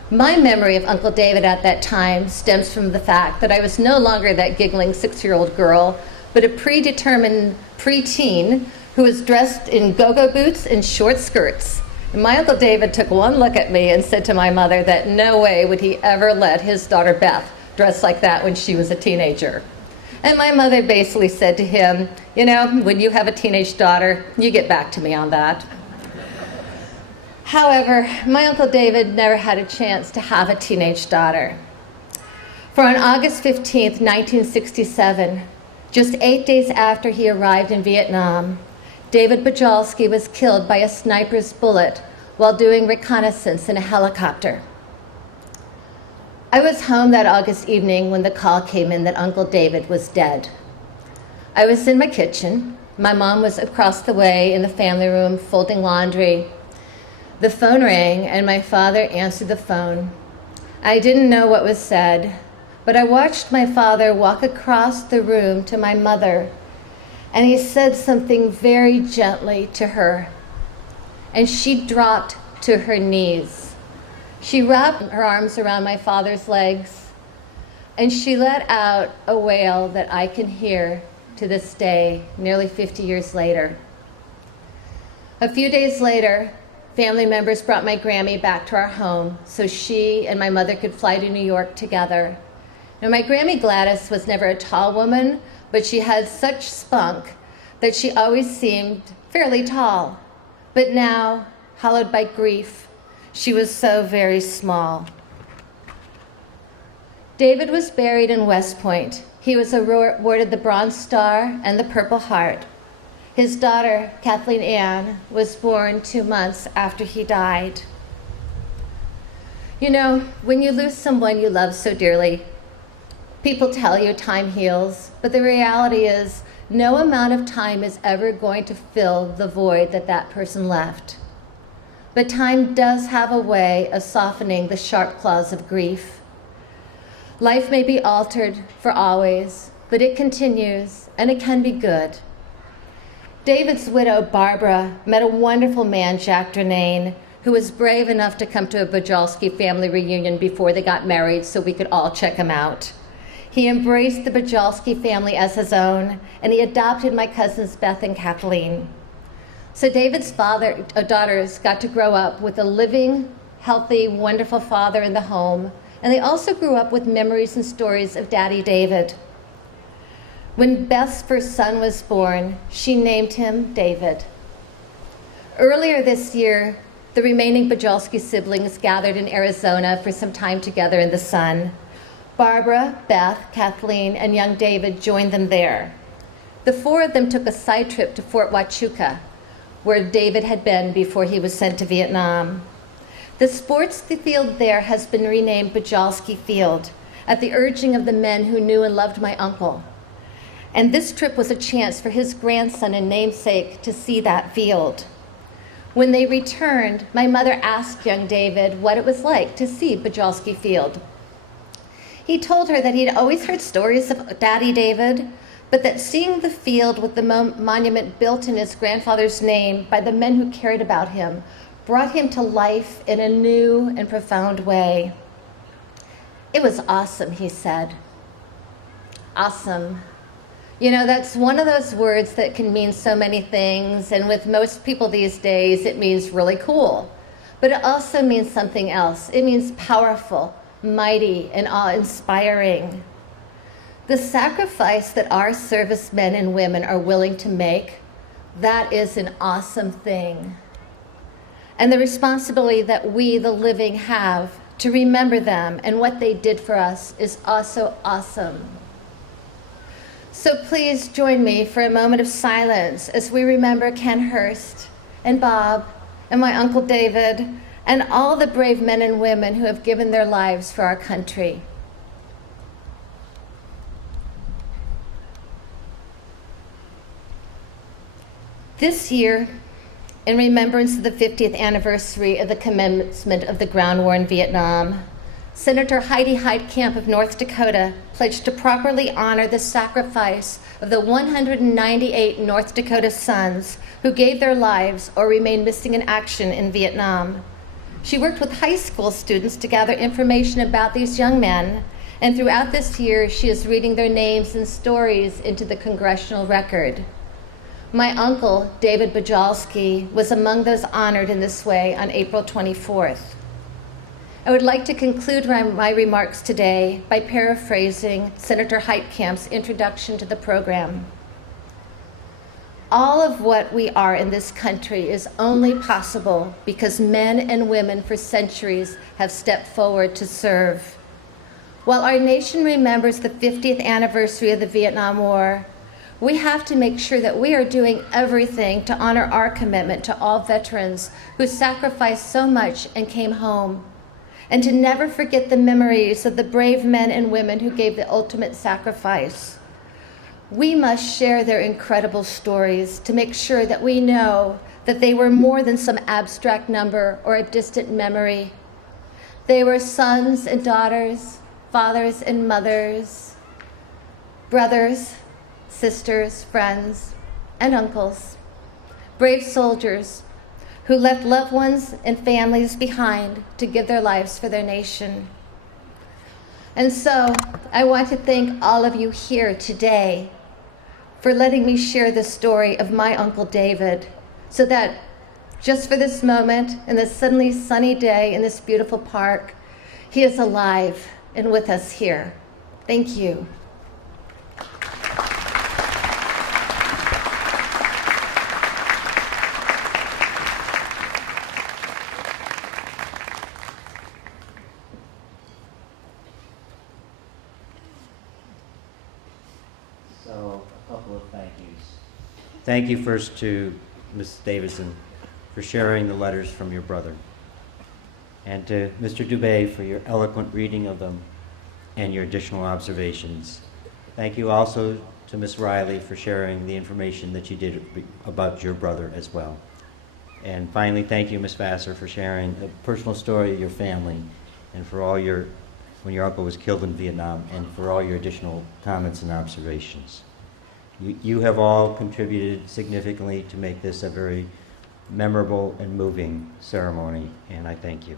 My memory of Uncle David at that time stems from the fact that I was no longer that giggling 6-year-old girl, but a predetermined preteen who was dressed in go-go boots and short skirts. And my Uncle David took one look at me and said to my mother that no way would he ever let his daughter Beth dress like that when she was a teenager. And my mother basically said to him, you know, when you have a teenage daughter, you get back to me on that. However, my Uncle David never had a chance to have a teenage daughter. For on August 15th, 1967, just 8 days after he arrived in Vietnam, David Bajalski was killed by a sniper's bullet while doing reconnaissance in a helicopter. I was home that August evening when the call came in that Uncle David was dead. I was in my kitchen. My mom was across the way in the family room folding laundry. The phone rang and my father answered the phone. I didn't know what was said, but I watched my father walk across the room to my mother, and he said something very gently to her, and she dropped to her knees. She wrapped her arms around my father's legs, and she let out a wail that I can hear to this day, nearly 50 years later. A few days later, family members brought my Grammy back to our home so she and my mother could fly to New York together. Now, my Grammy Gladys was never a tall woman, but she had such spunk that she always seemed fairly tall. But now, hollowed by grief, she was so very small. David was buried in West Point. He was awarded the Bronze Star and the Purple Heart. His daughter, Kathleen Ann, was born 2 months after he died. You know, when you lose someone you love so dearly, people tell you time heals, but the reality is no amount of time is ever going to fill the void that that person left. But time does have a way of softening the sharp claws of grief. Life may be altered for always, but it continues, and it can be good. David's widow, Barbara, met a wonderful man, Jack Drenane, who was brave enough to come to a Bajolski family reunion before they got married so we could all check him out. He embraced the Bajolski family as his own, and he adopted my cousins Beth and Kathleen. So David's daughters got to grow up with a living, healthy, wonderful father in the home, and they also grew up with memories and stories of Daddy David. When Beth's first son was born, she named him David. Earlier this year, the remaining Bajolski siblings gathered in Arizona for some time together in the sun. Barbara, Beth, Kathleen, and young David joined them there. The four of them took a side trip to Fort Huachuca, where David had been before he was sent to Vietnam. The sports field there has been renamed Bajolski Field at the urging of the men who knew and loved my uncle. And this trip was a chance for his grandson and namesake to see that field. When they returned, my mother asked young David what it was like to see Bajolski Field. He told her that he'd always heard stories of Daddy David, but that seeing the field with the monument built in his grandfather's name by the men who cared about him brought him to life in a new and profound way. It was awesome, he said. Awesome. You know, that's one of those words that can mean so many things, and with most people these days, it means really cool. But it also means something else. It means powerful, mighty, and awe-inspiring. The sacrifice that our servicemen and women are willing to make, that is an awesome thing. And the responsibility that we, the living, have to remember them and what they did for us is also awesome. So please join me for a moment of silence as we remember Ken Hurst and Bob and my Uncle David and all the brave men and women who have given their lives for our country. This year, in remembrance of the 50th anniversary of the commencement of the ground war in Vietnam, Senator Heidi Heitkamp of North Dakota pledged to properly honor the sacrifice of the 198 North Dakota sons who gave their lives or remained missing in action in Vietnam. She worked with high school students to gather information about these young men, and throughout this year, she is reading their names and stories into the congressional record. My uncle, David Bajolski, was among those honored in this way on April 24th. I would like to conclude my remarks today by paraphrasing Senator Heitkamp's introduction to the program. All of what we are in this country is only possible because men and women for centuries have stepped forward to serve. While our nation remembers the 50th anniversary of the Vietnam War, we have to make sure that we are doing everything to honor our commitment to all veterans who sacrificed so much and came home, and to never forget the memories of the brave men and women who gave the ultimate sacrifice. We must share their incredible stories to make sure that we know that they were more than some abstract number or a distant memory. They were sons and daughters, fathers and mothers, brothers, sisters, friends, and uncles, brave soldiers who left loved ones and families behind to give their lives for their nation. And so I want to thank all of you here today for letting me share the story of my Uncle David so that just for this moment and this suddenly sunny day in this beautiful park. He is alive and with us here. Thank you. So, a couple of thank yous. Thank you first to Ms. Davison for sharing the letters from your brother, and to Mr. DuBey for your eloquent reading of them and your additional observations. Thank you also to Ms. Riley for sharing the information that you did about your brother as well. And finally, thank you, Ms. Vassar, for sharing the personal story of your family and for all your, when your uncle was killed in Vietnam, and for all your additional comments and observations. You have all contributed significantly to make this a very memorable and moving ceremony, and I thank you.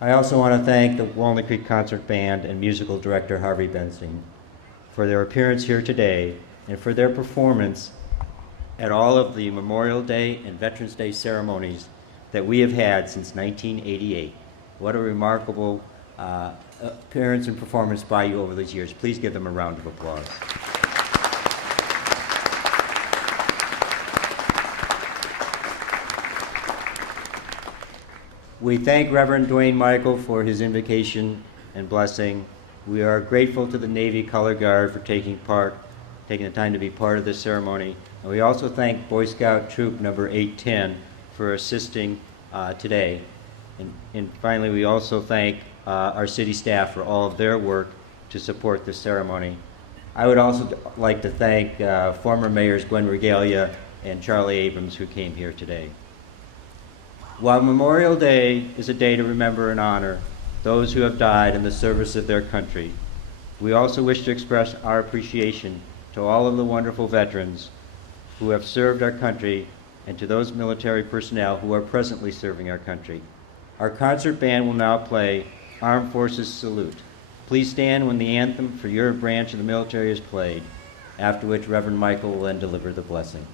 I also want to thank the Walnut Creek Concert Band and musical director Harvey Bensing for their appearance here today and for their performance at all of the Memorial Day and Veterans Day ceremonies that we have had since 1988. What a remarkable appearance and performance by you over these years. Please give them a round of applause. We thank Reverend Dwayne Michael for his invocation and blessing. We are grateful to the Navy Color Guard for taking the time to be part of this ceremony. And we also thank Boy Scout Troop number 810 for assisting today. And finally, we also thank our city staff for all of their work to support this ceremony. I would also like to thank former mayors Gwen Regalia and Charlie Abrams, who came here today. While Memorial Day is a day to remember and honor those who have died in the service of their country, we also wish to express our appreciation to all of the wonderful veterans who have served our country and to those military personnel who are presently serving our country. Our concert band will now play Armed Forces Salute. Please stand when the anthem for your branch of the military is played, after which Reverend Michael will then deliver the blessing.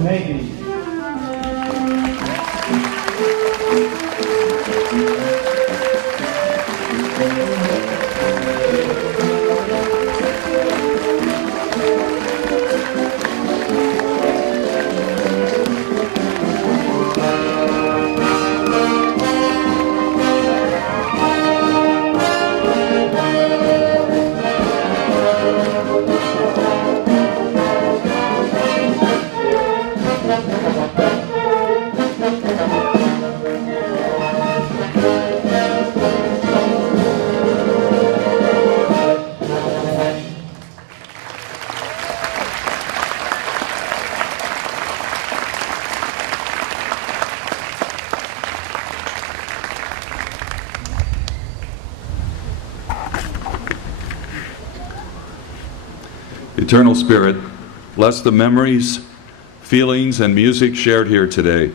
and Megan. Eternal Spirit, bless the memories, feelings, and music shared here today.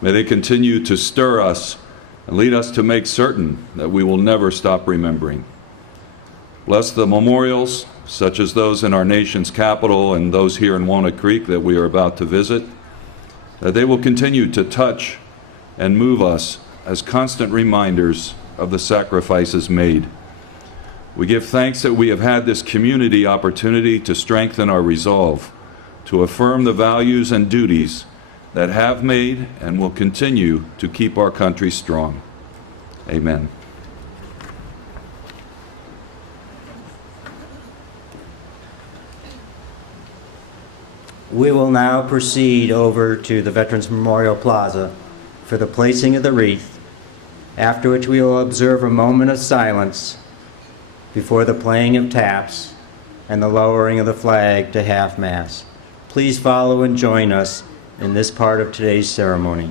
May they continue to stir us and lead us to make certain that we will never stop remembering. Bless the memorials, such as those in our nation's capital and those here in Walnut Creek that we are about to visit, that they will continue to touch and move us as constant reminders of the sacrifices made. We give thanks that we have had this community opportunity to strengthen our resolve, to affirm the values and duties that have made and will continue to keep our country strong. Amen. We will now proceed over to the Veterans Memorial Plaza for the placing of the wreath, after which we will observe a moment of silence before the playing of taps and the lowering of the flag to half-mast. Please follow and join us in this part of today's ceremony.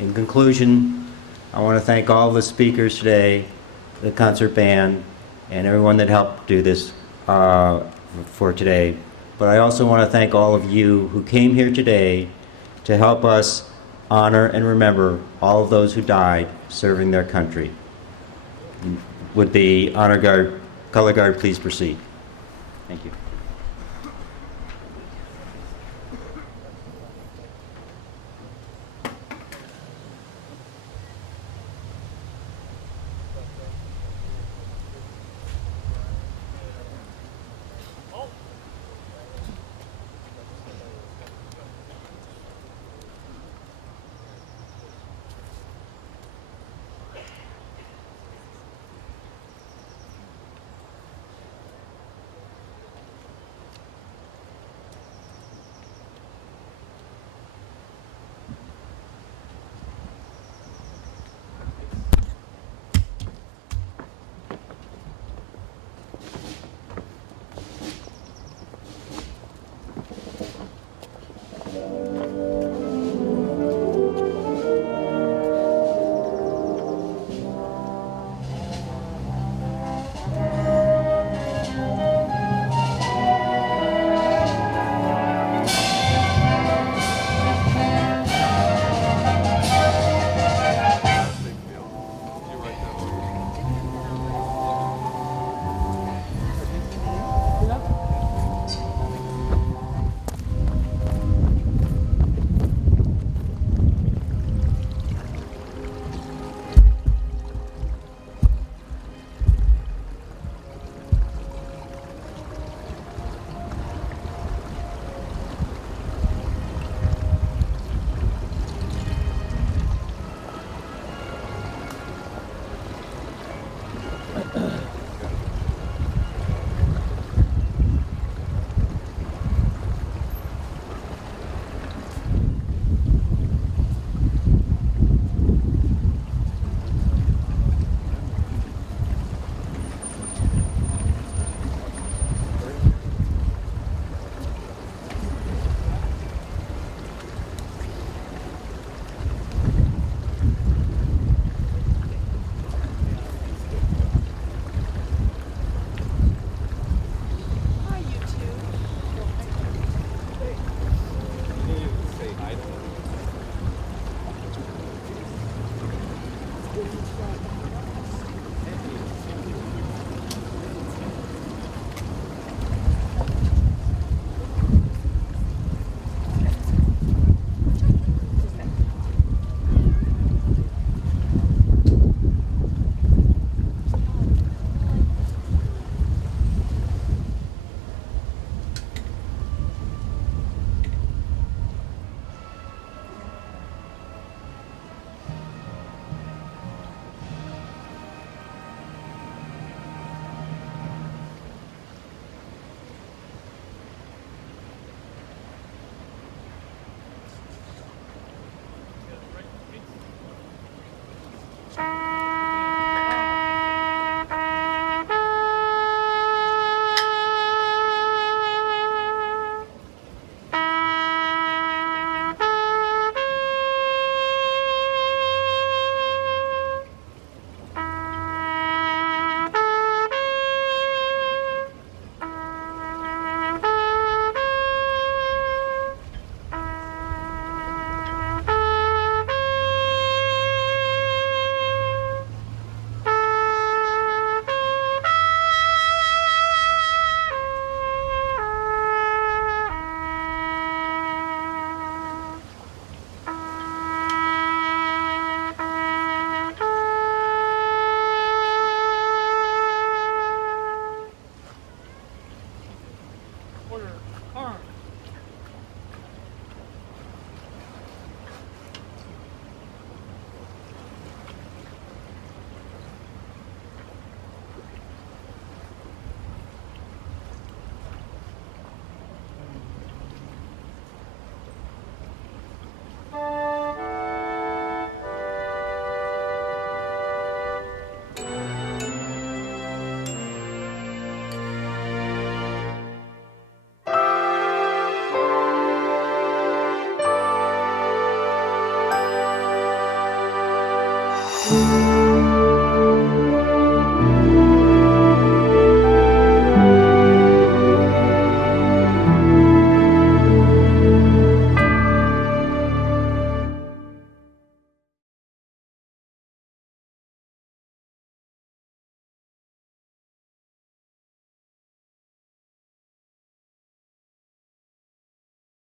In conclusion, I want to thank all the speakers today, the concert band, and everyone that helped do this for today. But I also want to thank all of you who came here today to help us honor and remember all of those who died serving their country. Would the honor guard, color guard, please proceed? Thank you.